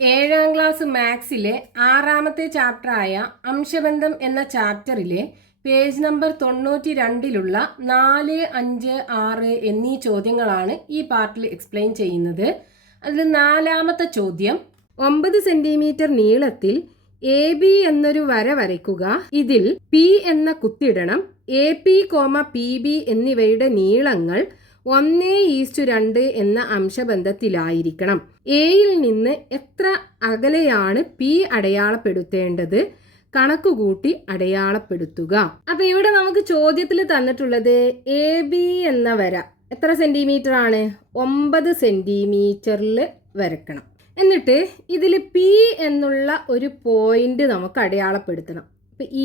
ഏഴാം ക്ലാസ് മാത്സിലെ ആറാമത്തെ ചാപ്റ്ററായ അംശബന്ധം എന്ന ചാപ്റ്ററിലെ പേജ് നമ്പർ 92 4, 5, 6 എന്നീ ചോദ്യങ്ങളാണ് ഈ പാർട്ടിൽ എക്സ്പ്ലെയിൻ ചെയ്യുന്നത്. അതിൽ നാലാമത്തെ ചോദ്യം, 9 സെന്റിമീറ്റർ നീളത്തിൽ എ ബി എന്നൊരു വര വരയ്ക്കുക. ഇതിൽ പി എന്ന കുത്തിടണം. എ പി, പി ബി എന്നിവയുടെ നീളങ്ങൾ 1:2 എന്ന അംശബന്ധത്തിലായിരിക്കണം. എയിൽ നിന്ന് എത്ര അകലെയാണ് പി അടയാളപ്പെടുത്തേണ്ടത്? കണക്കുകൂട്ടി അടയാളപ്പെടുത്തുക. അപ്പൊ ഇവിടെ നമുക്ക് ചോദ്യത്തിൽ തന്നിട്ടുള്ളത് എ ബി എന്ന വര എത്ര സെന്റിമീറ്റർ ആണ്? 9 സെന്റിമീറ്ററിൽ വരക്കണം. എന്നിട്ട് ഇതിൽ പി എന്നുള്ള ഒരു പോയിന്റ് നമുക്ക് അടയാളപ്പെടുത്തണം. അപ്പൊ ഈ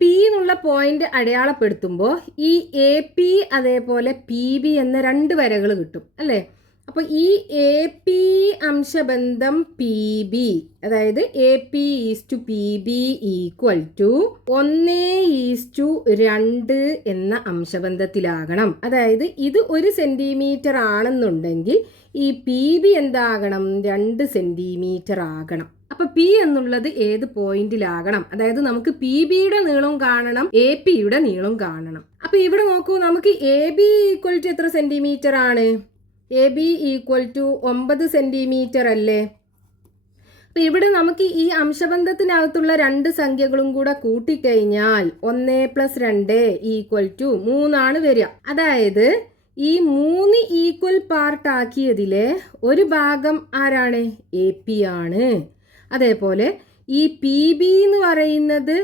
പി എന്നുള്ള പോയിന്റ് അടയാളപ്പെടുത്തുമ്പോൾ ഈ എ പി അതേപോലെ പി ബി എന്ന 2 വരകൾ കിട്ടും അല്ലേ? അപ്പോൾ ഈ എ പി അംശബന്ധം പി ബി, അതായത് A P is P B equal to 1:2 എന്ന അംശബന്ധത്തിലാകണം. അതായത് ഇത് 1 സെന്റിമീറ്റർ ആണെന്നുണ്ടെങ്കിൽ ഈ പി ബി എന്താകണം? 2 സെന്റിമീറ്റർ ആകണം. അപ്പൊ പി എന്നുള്ളത് ഏത് പോയിന്റിലാകണം? അതായത് നമുക്ക് പി ബിയുടെ നീളം കാണണം, എ പിയുടെ നീളം കാണണം. അപ്പൊ ഇവിടെ നോക്കൂ, നമുക്ക് എ ബി ഈക്വൽ ടു എത്ര സെന്റിമീറ്റർ ആണ്? A B equal to 9 centimetre അല്ലേ? അപ്പൊ ഇവിടെ നമുക്ക് ഈ അംശബന്ധത്തിനകത്തുള്ള 2 സംഖ്യകളും കൂടെ കൂട്ടിക്കഴിഞ്ഞാൽ 1 + 2 ഈക്വൽ ടു 3 ആണ് വരിക. അതായത് ഈ 3 ഈക്വൽ പാർട്ട് ആക്കിയതിലെ ഒരു ഭാഗം ആരാണ്? എ പി ആണ്. അതേപോലെ ഈ പി ബി എന്ന് പറയുന്നത്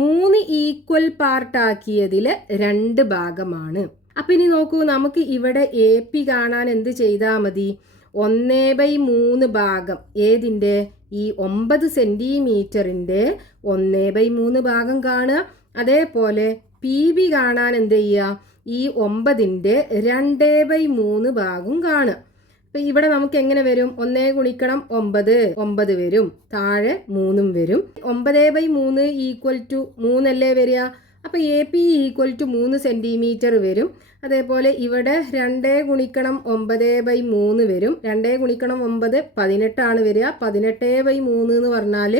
3 ഈക്വൽ പാർട്ട് ആക്കിയതിലെ 2 ഭാഗമാണ്. അപ്പം ഇനി നോക്കൂ, നമുക്ക് ഇവിടെ എ പി കാണാൻ എന്ത് ചെയ്താൽ മതി? 1/3 ഭാഗം ഏതിൻ്റെ? ഈ 9 സെന്റിമീറ്ററിൻ്റെ 1/3 ഭാഗം കാണുക. അതേപോലെ പി ബി കാണാൻ എന്ത് ചെയ്യുക? ഈ 9ന്റെ 2/3 ഭാഗം കാണുക. അപ്പം ഇവിടെ നമുക്ക് എങ്ങനെ വരും? 1 ഗുണിക്കണം 9 വരും, താഴെ 3 വരും. 9/3 ഈക്വൽ ടു 3 അല്ലേ വരിക? അപ്പം A P equal to 3 centimetre വരും. അതേപോലെ ഇവിടെ 2 ഗുണിക്കണം 9/3 വരും. 2 ഗുണിക്കണം 9 18 ആണ് വരിക. 18/3 എന്ന് പറഞ്ഞാൽ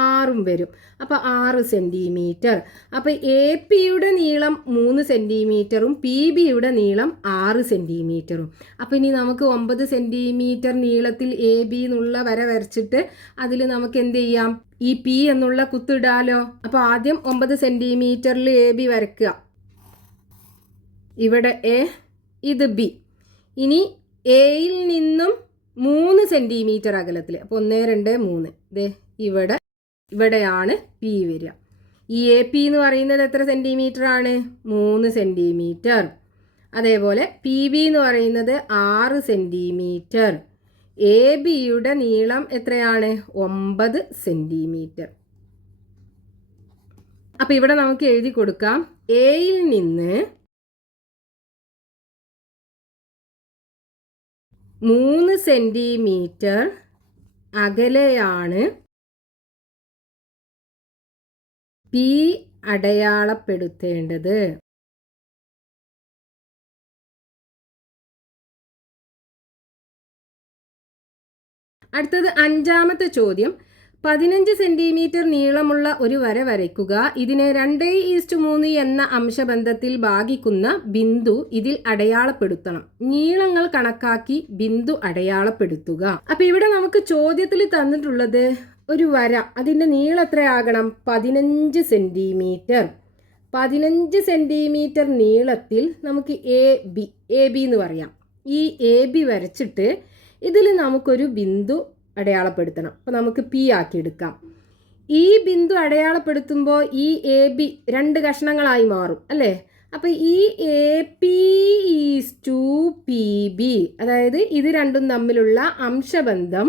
6 വരും. അപ്പോൾ 6 സെന്റിമീറ്റർ. അപ്പോൾ എ പിയുടെ നീളം 3 സെന്റിമീറ്ററും പി ബിയുടെ നീളം 6 സെന്റിമീറ്ററും. അപ്പോൾ ഇനി നമുക്ക് 9 സെന്റിമീറ്റർ നീളത്തിൽ എ ബി എന്നുള്ള വര വരച്ചിട്ട് അതിൽ നമുക്ക് എന്ത് ചെയ്യാം? ഈ പി എന്നുള്ള കുത്തിടാലോ. അപ്പോൾ ആദ്യം 9 സെന്റിമീറ്ററിൽ എ ബി വരയ്ക്കുക. ഇവിടെ എ, ഇത് ബി. ഇനി എയിൽ നിന്നും 3 സെന്റിമീറ്റർ അകലത്തിൽ, അപ്പോൾ 1, 2, 3 ഇവിടെയാണ് പി വരിക. ഈ എ പി എന്ന് പറയുന്നത് എത്ര സെന്റിമീറ്റർ ആണ്? 3 സെന്റിമീറ്റർ. അതേപോലെ പി ബി എന്ന് പറയുന്നത് 6 സെന്റിമീറ്റർ. എ ബിയുടെ നീളം എത്രയാണ്? 9 സെന്റിമീറ്റർ. അപ്പം ഇവിടെ നമുക്ക് എഴുതി കൊടുക്കാം, എയിൽ നിന്ന് 3 സെന്റിമീറ്റർ അകലെയാണ് പി അടയാളപ്പെടുത്തേണ്ടത്. അടുത്തത് 5ാമത്തെ ചോദ്യം, 15 സെന്റിമീറ്റർ നീളമുള്ള ഒരു വര വരയ്ക്കുക. ഇതിനെ 2:3 എന്ന അംശബന്ധത്തിൽ ഭാഗിക്കുന്ന ബിന്ദു ഇതിൽ അടയാളപ്പെടുത്തണം. നീളങ്ങൾ കണക്കാക്കി ബിന്ദു അടയാളപ്പെടുത്തുക. അപ്പൊ ഇവിടെ നമുക്ക് ചോദ്യത്തിൽ തന്നിട്ടുള്ളത് ഒരു വര, അതിൻ്റെ നീളം എത്രയാകണം? 15 സെന്റിമീറ്റർ. 15 സെന്റിമീറ്റർ നീളത്തിൽ നമുക്ക് എ ബി എന്ന് പറയാം. ഈ എ ബി വരച്ചിട്ട് ഇതിൽ നമുക്കൊരു ബിന്ദു അടയാളപ്പെടുത്തണം. അപ്പോൾ നമുക്ക് പി ആക്കി എടുക്കാം. ഈ ബിന്ദു അടയാളപ്പെടുത്തുമ്പോൾ ഈ എ ബി 2 കഷ്ണങ്ങളായി മാറും അല്ലേ? അപ്പോൾ ഈ A P is to P B, അതായത് ഇത് രണ്ടും തമ്മിലുള്ള അംശബന്ധം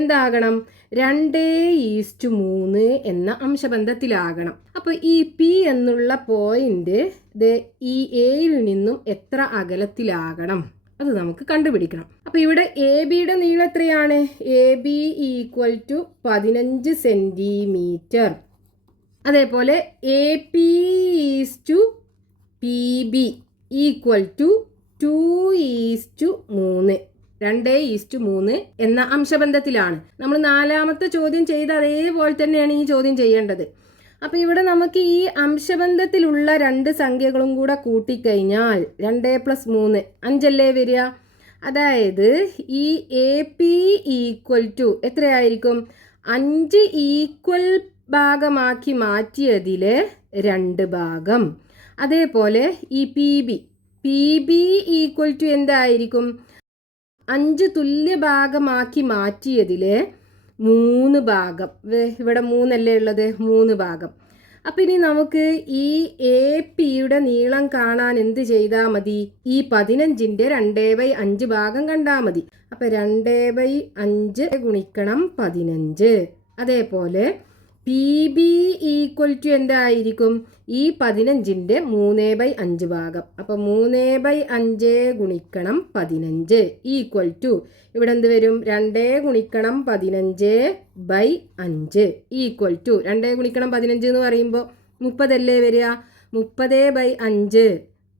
എന്താകണം? 2:3 എന്ന അംശബന്ധത്തിലാകണം. അപ്പോൾ ഈ പി എന്നുള്ള പോയിന്റ് ഈ എയിൽ നിന്നും എത്ര അകലത്തിലാകണം? അത് നമുക്ക് കണ്ടുപിടിക്കണം. അപ്പോൾ ഇവിടെ എ ബിയുടെ നീളം എത്രയാണ്? A B equal to 15 centimetre. അതേപോലെ A P is to P B equal to 2:3. 2:3 എന്ന അംശബന്ധത്തിലാണ്. നമ്മൾ 4ാമത്തെ ചോദ്യം ചെയ്ത അതേപോലെ തന്നെയാണ് ഈ ചോദ്യം ചെയ്യേണ്ടത്. അപ്പോൾ ഇവിടെ നമുക്ക് ഈ അംശബന്ധത്തിലുള്ള 2 സംഖ്യകളും കൂടെ കൂട്ടിക്കഴിഞ്ഞാൽ 2 + 3 5 വരിക. അതായത് ഈ AP = എത്രയായിരിക്കും? 5 ഈക്വൽ ഭാഗമാക്കി മാറ്റിയതിൽ 2 ഭാഗം. അതേപോലെ ഈ PB = എന്തായിരിക്കും? 5 തുല്യ ഭാഗമാക്കി മാറ്റിയതിൽ 3 ഭാഗം. ഇവിടെ 3 അല്ലേ ഉള്ളത്? 3 ഭാഗം. അപ്പം ഇനി നമുക്ക് ഈ AP നീളം കാണാൻ എന്ത് ചെയ്താൽ മതി? ഈ 15ന്റെ 2/5 ഭാഗം കണ്ടാൽ മതി. അപ്പം 2/5 ഗുണിക്കണം 15. അതേപോലെ PB = എന്തായിരിക്കും? ഈ 15ന്റെ 3/5 ഭാഗം. അപ്പം 3/5 ഗുണിക്കണം 15 = ഇവിടെ എന്ത് വരും? 2 ഗുണിക്കണം 15/5 = 2 ഗുണിക്കണം 15 എന്ന് പറയുമ്പോൾ 30 അല്ലേ വരിക? 30/5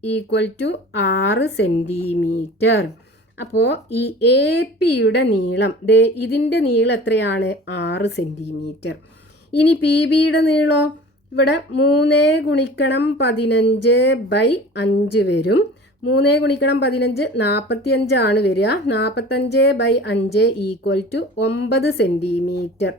= 6 സെൻറ്റിമീറ്റർ. അപ്പോൾ ഈ AP നീളം ഇതിൻ്റെ നീളം എത്രയാണ്? 6 സെൻറ്റിമീറ്റർ. ഇനി PB നീളോ? ഇവിടെ 3 ഗുണിക്കണം 15/5 വരും. 3 ഗുണിക്കണം 15 45 ആണ് വരിക. 45/5 = 9 സെൻറ്റിമീറ്റർ.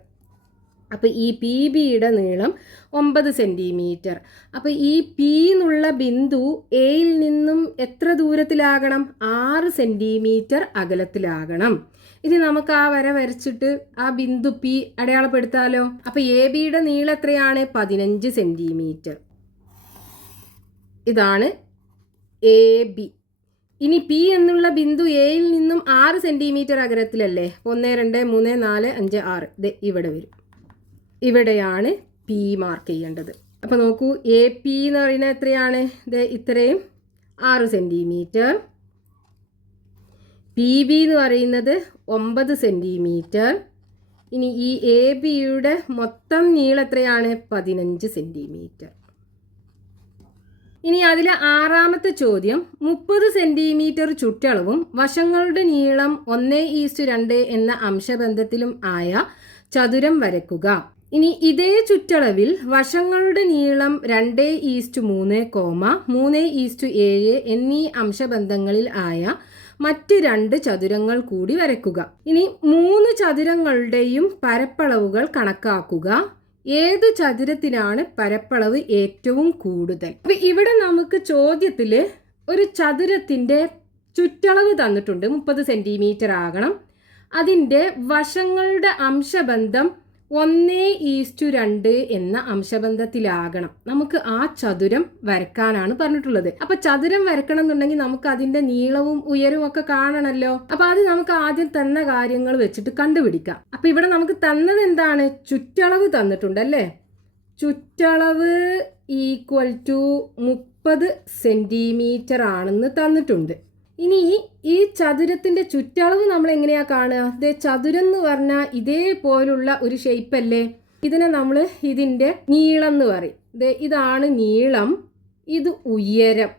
അപ്പോൾ ഈ PB നീളം 9 സെൻറ്റിമീറ്റർ. അപ്പോൾ ഈ P എന്നുള്ള ബിന്ദു എയിൽ നിന്നും എത്ര ദൂരത്തിലാകണം? 6 സെൻറ്റിമീറ്റർ അകലത്തിലാകണം. ഇനി നമുക്ക് ആ വര വരച്ചിട്ട് ആ ബിന്ദു P അടയാളപ്പെടുത്താലോ. അപ്പോൾ AB നീളം എത്രയാണ്? 15 സെൻറ്റിമീറ്റർ. ഇതാണ് AB. ഇനി P എന്നുള്ള ബിന്ദു എയിൽ നിന്നും 6 സെൻറ്റിമീറ്റർ അകലത്തിലല്ലേ? 1 2 3 4 5 6 ഇവിടെ വരും. ഇവിടെയാണ് P മാർക്ക് ചെയ്യേണ്ടത്. അപ്പോൾ നോക്കൂ, AP എന്ന് പറയുന്നത് എത്രയാണ്? ഇത്രയും 6 സെൻറ്റിമീറ്റർ. PB എന്ന് പറയുന്നത് 9 സെൻറ്റിമീറ്റർ. ഇനി ഈ AB മൊത്തം നീളം എത്രയാണ്? 15 സെൻറ്റിമീറ്റർ. ഇനി അതിലെ 6ാമത്തെ ചോദ്യം 30 സെൻറ്റിമീറ്റർ ചുറ്റളവും വശങ്ങളുടെ നീളം 1:2 എന്ന അംശബന്ധത്തിലും ആയ ചതുരം വരയ്ക്കുക. ഇനി ഇതേ ചുറ്റളവിൽ വശങ്ങളുടെ നീളം 2:3, 3:7 എന്നീ അംശബന്ധങ്ങളിൽ ആയ മറ്റ് 2 ചതുരങ്ങൾ കൂടി വരയ്ക്കുക. ഇനി 3 ചതുരങ്ങളുടെയും പരപ്പളവുകൾ കണക്കാക്കുക. ഏത് ചതുരത്തിനാണ് പരപ്പളവ് ഏറ്റവും കൂടുതൽ? അപ്പൊ ഇവിടെ നമുക്ക് ചോദ്യത്തിൽ ഒരു ചതുരത്തിന്റെ ചുറ്റളവ് തന്നിട്ടുണ്ട്. 30 സെൻറ്റിമീറ്റർ ആകണം. അതിൻ്റെ വശങ്ങളുടെ അംശബന്ധം 1:2 എന്ന അംശബന്ധത്തിലാകണം. നമുക്ക് ആ ചതുരം വരക്കാനാണ് പറഞ്ഞിട്ടുള്ളത്. അപ്പൊ ചതുരം വരക്കണം എന്നുണ്ടെങ്കിൽ നമുക്ക് അതിന്റെ നീളവും ഉയരവും ഒക്കെ കാണണമല്ലോ. അപ്പൊ അത് നമുക്ക് ആദ്യം തന്ന കാര്യങ്ങൾ വെച്ചിട്ട് കണ്ടുപിടിക്കാം. അപ്പൊ ഇവിടെ നമുക്ക് തന്നത് എന്താണ്? ചുറ്റളവ് തന്നിട്ടുണ്ട് അല്ലേ? ചുറ്റളവ് = 30 സെൻറ്റിമീറ്റർ ആണെന്ന് തന്നിട്ടുണ്ട്. ഇനി ഈ ചതുരത്തിന്റെ ചുറ്റളവ് നമ്മൾ എങ്ങനെയാ കാണുക? ചതുരം എന്ന് പറഞ്ഞാൽ ഇതേപോലുള്ള ഒരു ഷേപ്പ് അല്ലേ? ഇതിനെ നമ്മൾ ഇതിന്റെ നീളം എന്ന് പറയും. ഇതാണ് നീളം, ഇത് ഉയരം.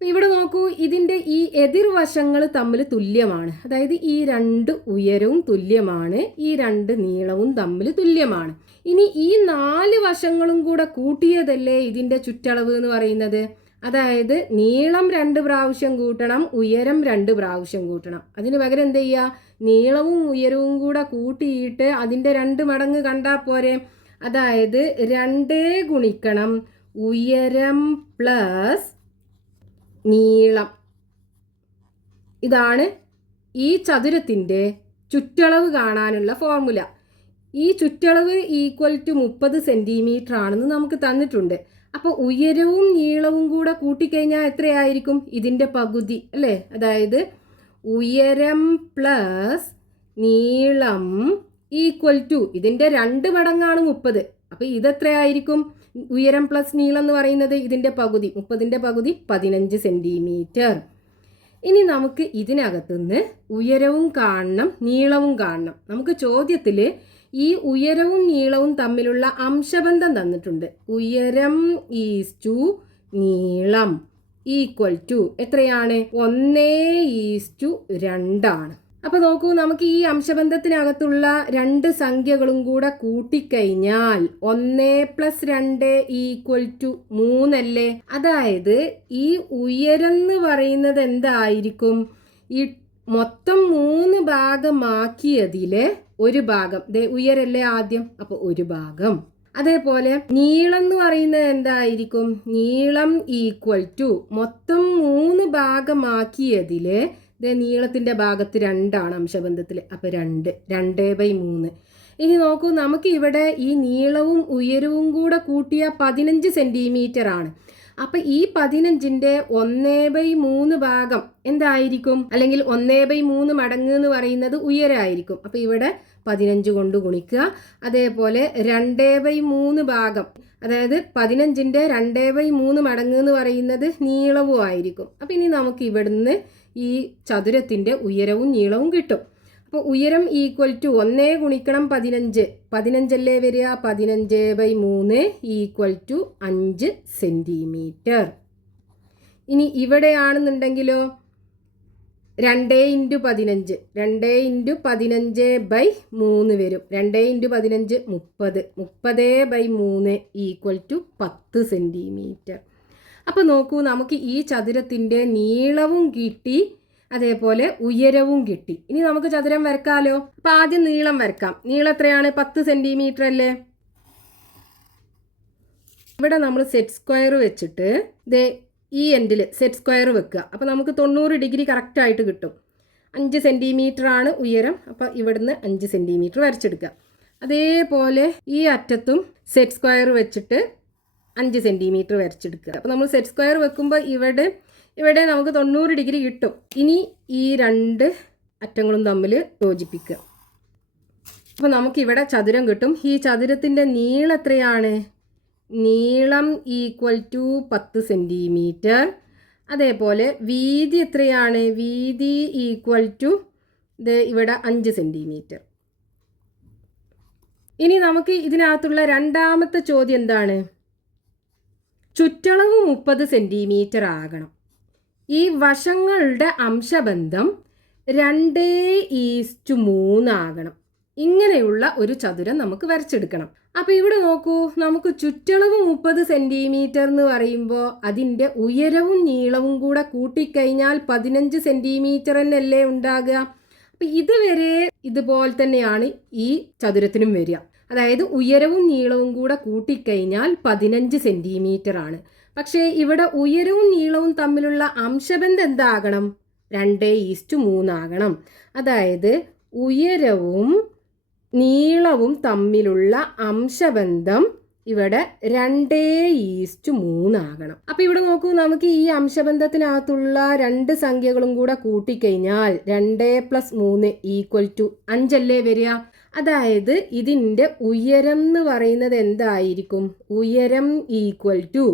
ഇവിടെ നോക്കൂ, ഇതിന്റെ ഈ എതിർവശങ്ങൾ തമ്മിൽ തുല്യമാണ്. അതായത് ഈ 2 ഉയരവും തുല്യമാണ്, ഈ 2 നീളവും തമ്മിൽ തുല്യമാണ്. ഇനി ഈ 4 വശങ്ങളും കൂടെ കൂട്ടിയതല്ലേ ഇതിന്റെ ചുറ്റളവ് എന്ന് പറയുന്നത്. അതായത് നീളം 2 പ്രാവശ്യം കൂട്ടണം, ഉയരം 2 പ്രാവശ്യം കൂട്ടണം. അതിന് പകരം എന്ത് ചെയ്യുക? നീളവും ഉയരവും കൂടെ കൂട്ടിയിട്ട് അതിൻ്റെ 2 മടങ്ങ് കണ്ടാൽ പോരെ. അതായത് 2 ഗുണിക്കണം ഉയരം പ്ലസ് നീളം. ഇതാണ് ഈ ചതുരത്തിൻ്റെ ചുറ്റളവ് കാണാനുള്ള ഫോർമുല. ഈ ചുറ്റളവ് = 30 സെൻറ്റിമീറ്റർ ആണെന്ന് നമുക്ക് തന്നിട്ടുണ്ട്. അപ്പോൾ ഉയരവും നീളവും കൂടെ കൂട്ടിക്കഴിഞ്ഞാൽ എത്രയായിരിക്കും? ഇതിൻ്റെ പകുതി അല്ലേ? അതായത് ഉയരം പ്ലസ് നീളം = ഇതിൻ്റെ 2 മടങ്ങാണ് 30. അപ്പോൾ ഇതെത്രയായിരിക്കും? ഉയരം പ്ലസ് നീളം എന്ന് പറയുന്നത് ഇതിൻ്റെ പകുതി. 30ന്റെ പകുതി 15 സെൻറ്റിമീറ്റർ. ഇനി നമുക്ക് ഇതിനകത്തുനിന്ന് ഉയരവും കാണണം, നീളവും കാണണം. നമുക്ക് ചോദ്യത്തിൽ ഈ ഉയരവും നീളവും തമ്മിലുള്ള അംശബന്ധം തന്നിട്ടുണ്ട്. ഉയരം ഈസ് ടു നീളം ഈക്വൽ ടു എത്രയാണ് 1:2. അപ്പോൾ നോക്കൂ, നമുക്ക് ഈ അംശബന്ധത്തിനകത്തുള്ള രണ്ട് സംഖ്യകളും കൂടെ കൂട്ടിക്കഴിഞ്ഞാൽ 1 + 2 = 3 അല്ലേ? അതായത് ഈ ഉയരം എന്ന് പറയുന്നത് എന്തായിരിക്കും? ഈ മൊത്തം 3 ഭാഗമാക്കിയതിലെ ഒരു ഭാഗം, ഉയരല്ലേ ആദ്യം, അപ്പോൾ ഒരു ഭാഗം. അതേപോലെ നീളം എന്ന് പറയുന്നത് എന്തായിരിക്കും? നീളം ഈക്വൽ ടു മൊത്തം 3 ഭാഗമാക്കിയതിലെ നീളത്തിന്റെ ഭാഗത്ത് 2 ആണ് അംശബന്ധത്തിൽ, അപ്പോൾ 2/3. ഇനി നോക്കൂ, നമുക്ക് ഇവിടെ ഈ നീളവും ഉയരവും കൂടെ കൂട്ടിയ 15 സെന്റിമീറ്റർ ആണ്. അപ്പൊ ഈ 15ന്റെ 1/3 ഭാഗം എന്തായിരിക്കും? അല്ലെങ്കിൽ 1/3 മടങ്ങ് എന്ന് പറയുന്നത് ഉയരമായിരിക്കും. അപ്പൊ ഇവിടെ 15 കൊണ്ട് ഗുണിക്കുക. അതേപോലെ 2/3 ഭാഗം, അതായത് 15ന്റെ 2/3 മടങ്ങ് എന്ന് പറയുന്നത് നീളവും ആയിരിക്കും. അപ്പൊ ഇനി നമുക്ക് ഇവിടുന്ന് ഈ ചതുരത്തിന്റെ ഉയരവും നീളവും കിട്ടും. അപ്പോൾ ഉയരം ഈക്വൽ ടു 1 × 15, 15 അല്ലേ വരിക? 15/3 = 5 സെന്റിമീറ്റർ. ഇനി ഇവിടെയാണെന്നുണ്ടെങ്കിലോ 2 × 15, 2 × 15/3 വരും. 2 × 15 30, 30/3 = 10 സെന്റിമീറ്റർ. അപ്പോൾ നോക്കൂ, നമുക്ക് ഈ ചതുരത്തിന്റെ നീളവും കിട്ടി, അതേപോലെ ഉയരവും കിട്ടി. ഇനി നമുക്ക് ചതുരം വരക്കാലോ. അപ്പൊ ആദ്യം നീളം വരക്കാം. നീളം എത്രയാണ്? 10 സെന്റിമീറ്റർ അല്ലേ? ഇവിടെ നമ്മൾ സെറ്റ് സ്ക്വയർ വെച്ചിട്ട് ഈ എൻഡിൽ സെറ്റ് സ്ക്വയർ വെക്കുക. അപ്പോൾ നമുക്ക് 90 ഡിഗ്രി കറക്റ്റ് ആയിട്ട് കിട്ടും. 5 സെന്റിമീറ്റർ ആണ് ഉയരം. അപ്പോൾ ഇവിടുന്ന് 5 സെന്റിമീറ്റർ വരച്ചെടുക്കുക. അതേപോലെ ഈ അറ്റത്തും സെറ്റ് സ്ക്വയർ വെച്ചിട്ട് 5 സെന്റിമീറ്റർ വരച്ചെടുക്കുക. അപ്പോൾ നമ്മൾ സെറ്റ് സ്ക്വയർ വെക്കുമ്പോൾ ഇവിടെ നമുക്ക് 90 ഡിഗ്രി കിട്ടും. ഇനി ഈ 2 അറ്റങ്ങളും തമ്മിൽ യോജിപ്പിക്കുക. അപ്പോൾ നമുക്കിവിടെ ചതുരം കിട്ടും. ഈ ചതുരത്തിൻ്റെ നീളം എത്രയാണ്? നീളം ഈക്വൽ ടു 10 സെന്റിമീറ്റർ. അതേപോലെ വീതി എത്രയാണ്? വീതി ഈക്വൽ ടു ഇവിടെ 5 സെന്റിമീറ്റർ. ഇനി നമുക്ക് ഇതിനകത്തുള്ള രണ്ടാമത്തെ ചോദ്യം എന്താണ്? ചുറ്റളവ് 30 സെന്റിമീറ്റർ ആകണം. ഈ വശങ്ങളുടെ അംശബന്ധം 2:3 ആകണം. ഇങ്ങനെയുള്ള ഒരു ചതുരം നമുക്ക് വരച്ചെടുക്കണം. അപ്പോൾ ഇവിടെ നോക്കൂ, നമുക്ക് ചുറ്റളവ് 30 സെന്റിമീറ്റർ എന്ന് പറയുമ്പോൾ അതിൻ്റെ ഉയരവും നീളവും കൂടെ കൂട്ടിക്കഴിഞ്ഞാൽ 15 സെന്റിമീറ്റർ തന്നെയല്ലേ ഉണ്ടാകുക. അപ്പം ഇതുവരെ ഇതുപോലെ തന്നെയാണ് ഈ ചതുരത്തിനും വരിക. അതായത് ഉയരവും നീളവും കൂടെ കൂട്ടിക്കഴിഞ്ഞാൽ 15 സെന്റിമീറ്റർ ആണ്. പക്ഷേ ഇവിടെ ഉയരവും നീളവും തമ്മിലുള്ള അംശബന്ധം എന്താകണം? 2:3 ആകണം. അതായത് ഉയരവും നീളവും തമ്മിലുള്ള അംശബന്ധം ഇവിടെ 2:3 ആകണം. അപ്പം ഇവിടെ നോക്കൂ, നമുക്ക് ഈ അംശബന്ധത്തിനകത്തുള്ള രണ്ട് സംഖ്യകളും കൂടെ കൂട്ടിക്കഴിഞ്ഞാൽ 2 + 3 = 5 അല്ലേ വരിക. അതായത് ഇതിൻ്റെ ഉയരം എന്ന് പറയുന്നത് എന്തായിരിക്കും? ഉയരം ഈക്വൽ ടു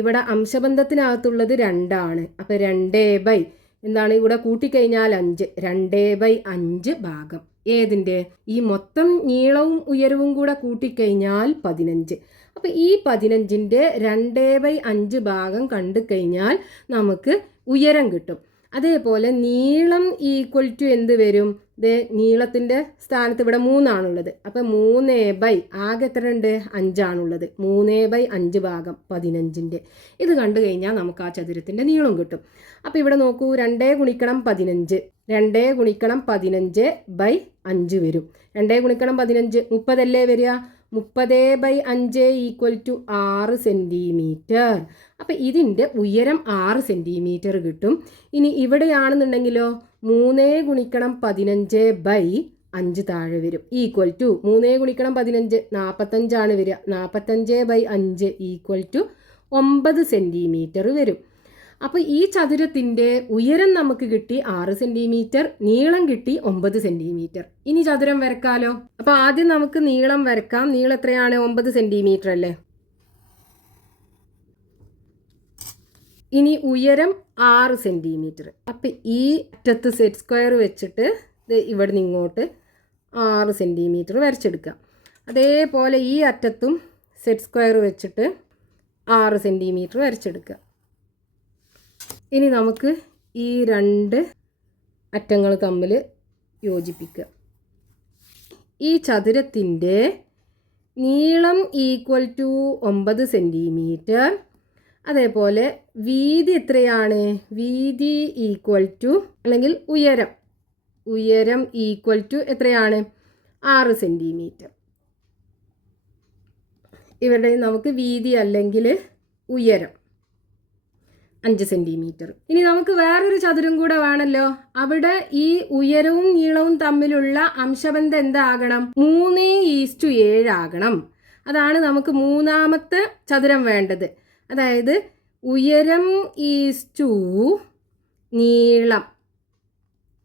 ഇവിടെ അംശബന്ധത്തിനകത്തുള്ളത് 2 ആണ്. അപ്പം 2 എന്താണ് ഇവിടെ കൂട്ടിക്കഴിഞ്ഞാൽ 5, 2/5 ഭാഗം ഏതിൻ്റെ? ഈ മൊത്തം നീളവും ഉയരവും കൂടെ കൂട്ടിക്കഴിഞ്ഞാൽ 15. അപ്പം ഈ 15ന്റെ 2/5 ഭാഗം കണ്ടു കഴിഞ്ഞാൽ നമുക്ക് ഉയരം കിട്ടും. അതേപോലെ നീളം ഈക്വൽ ടു എന്ത് വരും? നീളത്തിൻ്റെ സ്ഥാനത്ത് ഇവിടെ 3 ആണുള്ളത്. അപ്പം 3/, ആകെ എത്ര ഉണ്ട്? 5 ആണുള്ളത്. 3/5 ഭാഗം 15ന്റെ. ഇത് കണ്ടു കഴിഞ്ഞാൽ നമുക്ക് ആ ചതുരത്തിൻ്റെ നീളം കിട്ടും. അപ്പം ഇവിടെ നോക്കൂ, 2 × 15, 2 × 15/5 വരും. 2 × 15 30 അല്ലേ വരിക. 30/5 = 6 സെന്റിമീറ്റർ. അപ്പം ഇതിൻ്റെ ഉയരം 6 സെന്റിമീറ്റർ കിട്ടും. ഇനി ഇവിടെയാണെന്നുണ്ടെങ്കിലോ 3 × 15/5 താഴെ വരും. ഈക്വൽ ടു 3 × 15 45 ആണ് വരിക. 45/5 = 9 സെന്റിമീറ്റർ വരും. അപ്പോൾ ഈ ചതുരത്തിൻ്റെ ഉയരം നമുക്ക് കിട്ടി 6 സെന്റിമീറ്റർ, നീളം കിട്ടി 9 സെന്റിമീറ്റർ. ഇനി ചതുരം വരക്കാലോ. അപ്പോൾ ആദ്യം നമുക്ക് നീളം വരക്കാം. നീളം എത്രയാണ്? 9 സെന്റിമീറ്റർ അല്ലേ. ഇനി ഉയരം 6 സെന്റിമീറ്റർ. അപ്പം ഈ അറ്റത്ത് സെറ്റ് സ്ക്വയർ വെച്ചിട്ട് ഇവിടെ നിന്ന് ഇങ്ങോട്ട് 6 സെന്റിമീറ്റർ വരച്ചെടുക്കാം. അതേപോലെ ഈ അറ്റത്തും സെറ്റ് സ്ക്വയർ വെച്ചിട്ട് 6 സെന്റിമീറ്റർ വരച്ചെടുക്കുക. ഇനി നമുക്ക് ഈ രണ്ട് അറ്റങ്ങൾ തമ്മിൽ യോജിപ്പിക്കുക. ഈ ചതുരത്തിൻ്റെ നീളം ഈക്വൽ ടു 9 സെൻറ്റിമീറ്റർ, അതേപോലെ വീതി എത്രയാണ്? വീതി ഈക്വൽ ടു അല്ലെങ്കിൽ ഉയരം ഈക്വൽ ടു എത്രയാണ്? 6 സെൻറ്റിമീറ്റർ. ഇവിടെ നമുക്ക് വീതി അല്ലെങ്കിൽ ഉയരം 5 സെൻറ്റിമീറ്റർ. ഇനി നമുക്ക് വേറൊരു ചതുരം കൂടെ വേണമല്ലോ. അവിടെ ഈ ഉയരവും നീളവും തമ്മിലുള്ള അംശബന്ധം എന്താകണം? 3:7 ആകണം. അതാണ് നമുക്ക് മൂന്നാമത്തെ ചതുരം വേണ്ടത്. അതായത് ഉയരം ഈസ്റ്റു നീളം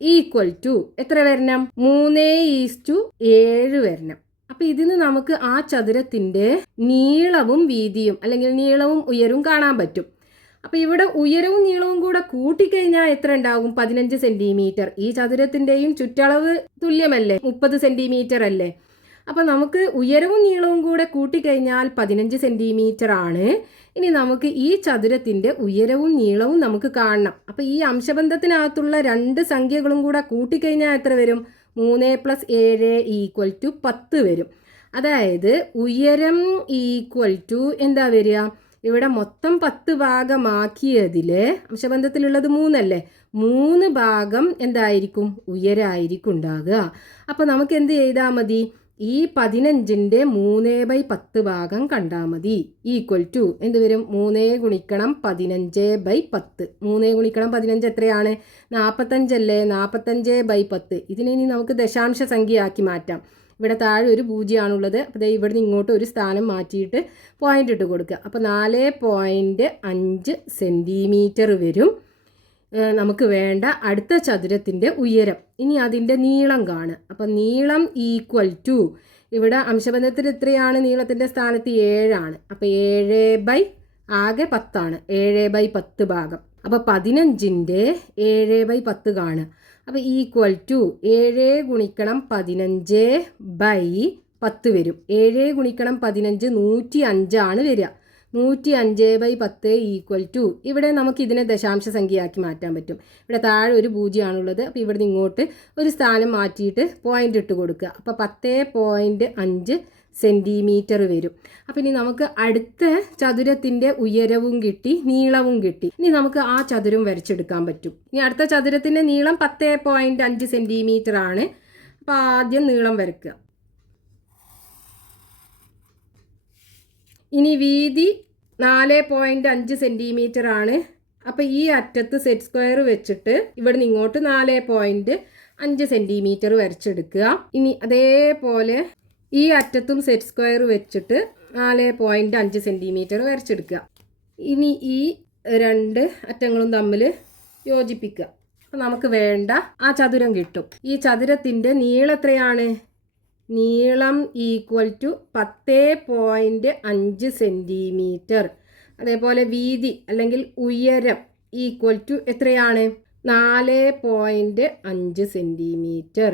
ഈക്വൽ ടു എത്ര വരണം? 3:7 വരണം. അപ്പം ഇതിന് നമുക്ക് ആ ചതുരത്തിൻ്റെ നീളവും വീതിയും അല്ലെങ്കിൽ നീളവും ഉയരവും കാണാൻ പറ്റും. അപ്പോൾ ഇവിടെ ഉയരവും നീളവും കൂടെ കൂട്ടിക്കഴിഞ്ഞാൽ എത്ര ഉണ്ടാകും? 15 സെൻറ്റിമീറ്റർ. ഈ ചതുരത്തിൻ്റെയും ചുറ്റളവ് തുല്യമല്ലേ? 30 സെൻറ്റിമീറ്റർ അല്ലേ? അപ്പോൾ നമുക്ക് ഉയരവും നീളവും കൂടെ കൂട്ടിക്കഴിഞ്ഞാൽ 15 സെൻറ്റിമീറ്റർ ആണ്. ഇനി നമുക്ക് ഈ ചതുരത്തിൻ്റെ ഉയരവും നീളവും നമുക്ക് കാണണം. അപ്പോൾ ഈ അംശബന്ധത്തിനകത്തുള്ള രണ്ട് സംഖ്യകളും കൂടെ കൂട്ടിക്കഴിഞ്ഞാൽ എത്ര വരും? 3 + 7 = 10 വരും. അതായത് ഉയരം ഈക്വൽ ടു എന്താ വരിക? ഇവിടെ മൊത്തം 10 ഭാഗമാക്കിയതിൽ അംശബന്ധത്തിലുള്ളത് 3 അല്ലേ? 3 ഭാഗം എന്തായിരിക്കും? ഉയരായിരിക്കും ഉണ്ടാകുക. അപ്പോൾ നമുക്ക് എന്ത് ചെയ്താൽ മതി? ഈ 15ൻ്റെ 3/10 ഭാഗം കണ്ടാൽ മതി. ഈക്വൽ ടു എന്ത് വരും? 3 × 15/10. 3 × 15 എത്രയാണ്? 45 അല്ലേ? 45/10. ഇതിനെ ഇനി നമുക്ക് ദശാംശ സംഖ്യയാക്കി മാറ്റാം. ഇവിടെ താഴെ ഒരു 0 ആണുള്ളത്. അപ്പോൾ ഇവിടുന്ന് ഇങ്ങോട്ട് ഒരു സ്ഥാനം മാറ്റിയിട്ട് പോയിന്റ് ഇട്ട് കൊടുക്കുക. അപ്പോൾ 4.5 സെൻറ്റിമീറ്റർ വരും നമുക്ക് വേണ്ട അടുത്ത ചതുരത്തിൻ്റെ ഉയരം. ഇനി അതിൻ്റെ നീളം കാണുക. അപ്പോൾ നീളം ഈക്വൽ ടു ഇവിടെ അംശബന്ധത്തിൽ എത്രയാണ്? നീളത്തിൻ്റെ സ്ഥാനത്ത് 7 ആണ്. അപ്പോൾ 7 ആകെ 10 ആണ്. 7/10 ഭാഗം. അപ്പോൾ 15ൻ്റെ 7/10 കാണുക. അപ്പോൾ ഈക്വൽ ടു 7 × 15/10 വരും. 7 × 15 105 ആണ് വരിക. 105/10 ഈക്വൽ ടു ഇവിടെ നമുക്ക് ഇതിനെ ദശാംശ സംഖ്യയാക്കി മാറ്റാൻ പറ്റും. ഇവിടെ താഴെ ഒരു 0 ആണുള്ളത്. അപ്പോൾ ഇവിടുന്ന് ഇങ്ങോട്ട് ഒരു സ്ഥാനം മാറ്റിയിട്ട് പോയിന്റ് ഇട്ട് കൊടുക്കുക. അപ്പോൾ 10.5 സെൻറ്റിമീറ്റർ വരും. അപ്പോൾ ഇനി നമുക്ക് അടുത്ത ചതുരത്തിൻ്റെ ഉയരവും കിട്ടി, നീളവും കിട്ടി. ഇനി നമുക്ക് ആ ചതുരം വരച്ചെടുക്കാൻ പറ്റും. ഇനി അടുത്ത ചതുരത്തിൻ്റെ നീളം 10.5 സെൻറ്റിമീറ്റർ ആണ്. അപ്പോൾ ആദ്യം നീളം വരയ്ക്കുക. ഇനി വീതി 4.5 സെൻറ്റിമീറ്റർ ആണ്. അപ്പോൾ ഈ അറ്റത്ത് സെറ്റ് സ്ക്വയർ വെച്ചിട്ട് ഇവിടുന്ന് ഇങ്ങോട്ട് 4.5 സെൻറ്റിമീറ്റർ വരച്ചെടുക്കുക. ഇനി അതേപോലെ ഈ അറ്റത്തും സെറ്റ് സ്ക്വയർ വെച്ചിട്ട് 4.5 സെൻറ്റിമീറ്റർ വരച്ചെടുക്കുക. ഇനി ഈ രണ്ട് അറ്റങ്ങളും തമ്മിൽ യോജിപ്പിക്കുക. അപ്പോൾ നമുക്ക് വേണ്ട ആ ചതുരം കിട്ടും. ഈ ചതുരത്തിൻ്റെ നീളം എത്രയാണ്? നീളം ഈക്വൽ ടു 10.5 സെൻറ്റിമീറ്റർ. അതേപോലെ വീതി അല്ലെങ്കിൽ ഉയരം ഈക്വൽ ടു എത്രയാണ്? 4.5 സെൻറ്റിമീറ്റർ.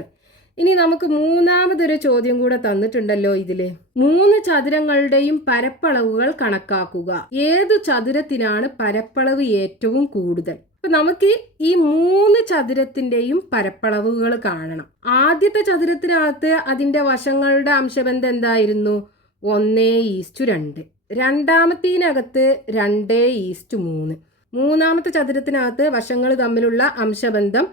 ഇനി നമുക്ക് മൂന്നാമതൊരു ചോദ്യം കൂടെ തന്നിട്ടുണ്ടല്ലോ ഇതിൽ. 3 ചതുരങ്ങളുടെയും പരപ്പളവുകൾ കണക്കാക്കുക. ഏതു ചതുരത്തിനാണ് പരപ്പളവ് ഏറ്റവും കൂടുതൽ? അപ്പം നമുക്ക് ഈ 3 ചതുരത്തിൻ്റെയും പരപ്പളവുകൾ കാണണം. ആദ്യത്തെ ചതുരത്തിനകത്ത് അതിൻ്റെ വശങ്ങളുടെ അംശബന്ധം എന്തായിരുന്നു? 1:2. രണ്ടാമത്തേനകത്ത് 2:3. മൂന്നാമത്തെ ചതുരത്തിനകത്ത് വശങ്ങൾ തമ്മിലുള്ള അംശബന്ധം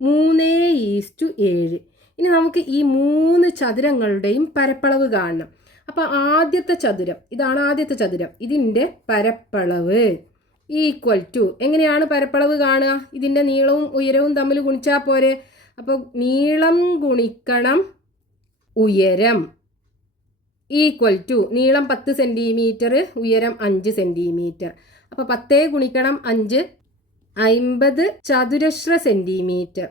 3:7. ഇനി നമുക്ക് ഈ 3 ചതുരങ്ങളുടെയും പരപ്പളവ് കാണണം. അപ്പോൾ ആദ്യത്തെ ചതുരം, ഇതാണ് ആദ്യത്തെ ചതുരം. ഇതിൻ്റെ പരപ്പളവ് ഈക്വൽ ടു എങ്ങനെയാണ് പരപ്പളവ് കാണുക? ഇതിൻ്റെ നീളവും ഉയരവും തമ്മിൽ ഗുണിച്ചാൽ പോരെ. അപ്പോൾ നീളം ഗുണിക്കണം ഉയരം ഈക്വൽ ടു നീളം 10 സെൻറ്റിമീറ്റർ, ഉയരം 5 സെൻറ്റിമീറ്റർ. അപ്പോൾ 10 × 5 50 ചതുരശ്ര സെൻറ്റിമീറ്റർ.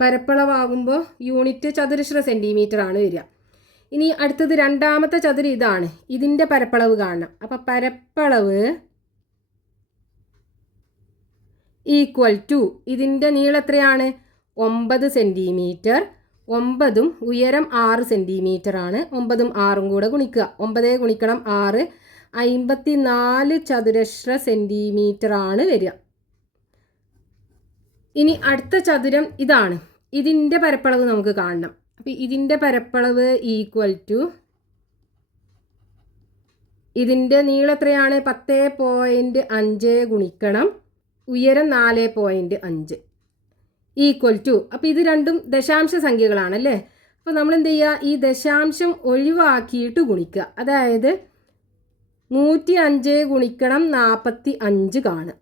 പരപ്പളവാകുമ്പോൾ യൂണിറ്റ് ചതുരശ്ര സെൻറ്റിമീറ്റർ ആണ് വരിക. ഇനി അടുത്തത് രണ്ടാമത്തെ ചതുരം ഇതാണ്. ഇതിൻ്റെ പരപ്പളവ് കാണണം. അപ്പോൾ പരപ്പളവ് ഈക്വൽ ടു ഇതിൻ്റെ നീളം എത്രയാണ്? 9 സെൻറ്റിമീറ്റർ. 9ഉം ഉയരം 6 സെൻറ്റിമീറ്റർ ആണ്. 9ഉം 6ഉം കൂടെ ഗുണിക്കുക. 9 × 6 54 ചതുരശ്ര സെൻറ്റിമീറ്റർ ആണ് വരിക. ഇനി അടുത്ത ചതുരം ഇതാണ്. ഇതിൻ്റെ പരപ്പളവ് നമുക്ക് കാണണം. അപ്പോൾ ഇതിൻ്റെ പരപ്പളവ് ഈക്വൽ ടു ഇതിൻ്റെ നീളം എത്രയാണ്? 10.5 ഗുണിക്കണം ഉയരം 4.5 ഈക്വൽ ടു, അപ്പോൾ ഇത് രണ്ടും ദശാംശ സംഖ്യകളാണല്ലേ. അപ്പോൾ നമ്മൾ എന്ത് ചെയ്യുക? ഈ ദശാംശം ഒഴിവാക്കിയിട്ട് ഗുണിക്കുക. അതായത് 105 ഗുണിക്കണം 45 കാണുക.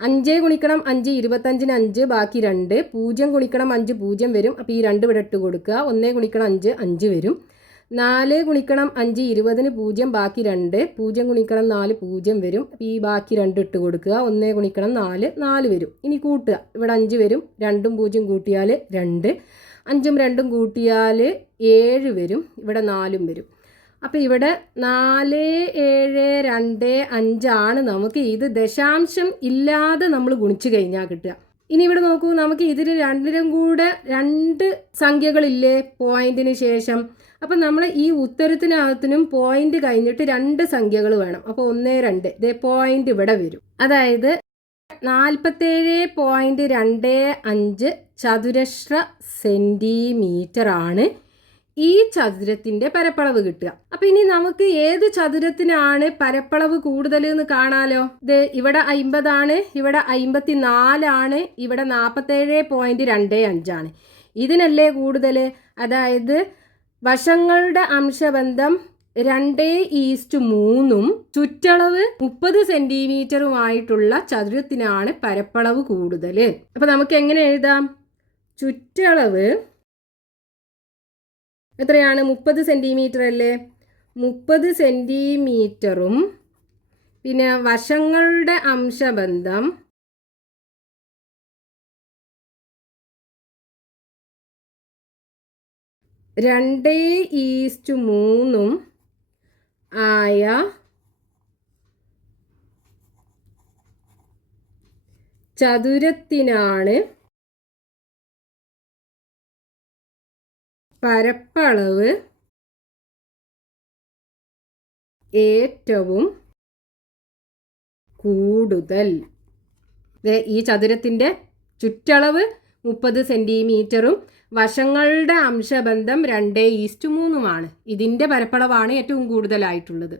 5 ഗുണിക്കണം 5 25-ന് 5 ബാക്കി 2. 0 ഗുണിക്കണം 5 0 വരും. അപ്പോൾ ഈ 2 ഇവിടെ ഇട്ട് കൊടുക്കുക. 1 ഗുണിക്കണം 5 5 വരും. 4 ഗുണിക്കണം 5 20-ന് 0 ബാക്കി 2. 0 ഗുണിക്കണം 4 0 വരും. അപ്പോൾ ഈ ബാക്കി 2 ഇട്ട് കൊടുക്കുക. 1 ഗുണിക്കണം 4 4 വരും. ഇനി കൂട്ടുക. ഇവിടെ 5 വരും. 2ഉം 0 കൂട്ടിയാൽ 2, 5ഉം 2ഉം കൂട്ടിയാൽ 7 വരും. ഇവിടെ 4ഉം വരും. അപ്പോൾ ഇവിടെ 4 7 2 5 ആണ് നമുക്ക് ഇത് ദശാംശം ഇല്ലാതെ നമ്മൾ ഗുണിച്ച് കഴിഞ്ഞാൽ കിട്ടുക. ഇനി ഇവിടെ നോക്കൂ, നമുക്ക് ഇതിൽ രണ്ടിനും കൂടെ 2 സംഖ്യകളില്ലേ പോയിന്റിന് ശേഷം. അപ്പം നമ്മൾ ഈ ഉത്തരത്തിനകത്തിനും പോയിന്റ് കഴിഞ്ഞിട്ട് 2 സംഖ്യകൾ വേണം. അപ്പോൾ 1 2 ഇതേ പോയിന്റ് ഇവിടെ വരും. അതായത് 47.25 ചതുരശ്ര സെൻറ്റിമീറ്റർ ആണ് ഈ ചതുരത്തിൻ്റെ പരപ്പളവ് കിട്ടുക. അപ്പം ഇനി നമുക്ക് ഏത് ചതുരത്തിനാണ് പരപ്പളവ് കൂടുതൽ എന്ന് കാണാലോ. ഇത് ഇവിടെ 50 ആണ്, ഇവിടെ 54 ആണ്, ഇവിടെ 47.25 ആണ്. ഇതിനല്ലേ കൂടുതൽ. അതായത് വശങ്ങളുടെ അംശബന്ധം 2:3 ചുറ്റളവ് 30 സെൻറ്റിമീറ്ററുമായിട്ടുള്ള ചതുരത്തിനാണ് പരപ്പളവ് കൂടുതൽ. അപ്പം നമുക്ക് എങ്ങനെ എഴുതാം? ചുറ്റളവ് എത്രയാണ്? 30 സെൻറ്റിമീറ്റർ അല്ലേ. 30 സെൻറ്റിമീറ്ററും പിന്നെ വശങ്ങളുടെ അംശബന്ധം 2:3 ആയ ചതുരത്തിനാണ് പരപ്പളവ് ഏറ്റവും കൂടുതൽ. ഈ ചതുരത്തിൻ്റെ ചുറ്റളവ് 30 സെൻറ്റിമീറ്ററും വശങ്ങളുടെ അംശബന്ധം 2:3 ഇതിൻ്റെ പരപ്പളവാണ് ഏറ്റവും കൂടുതലായിട്ടുള്ളത്.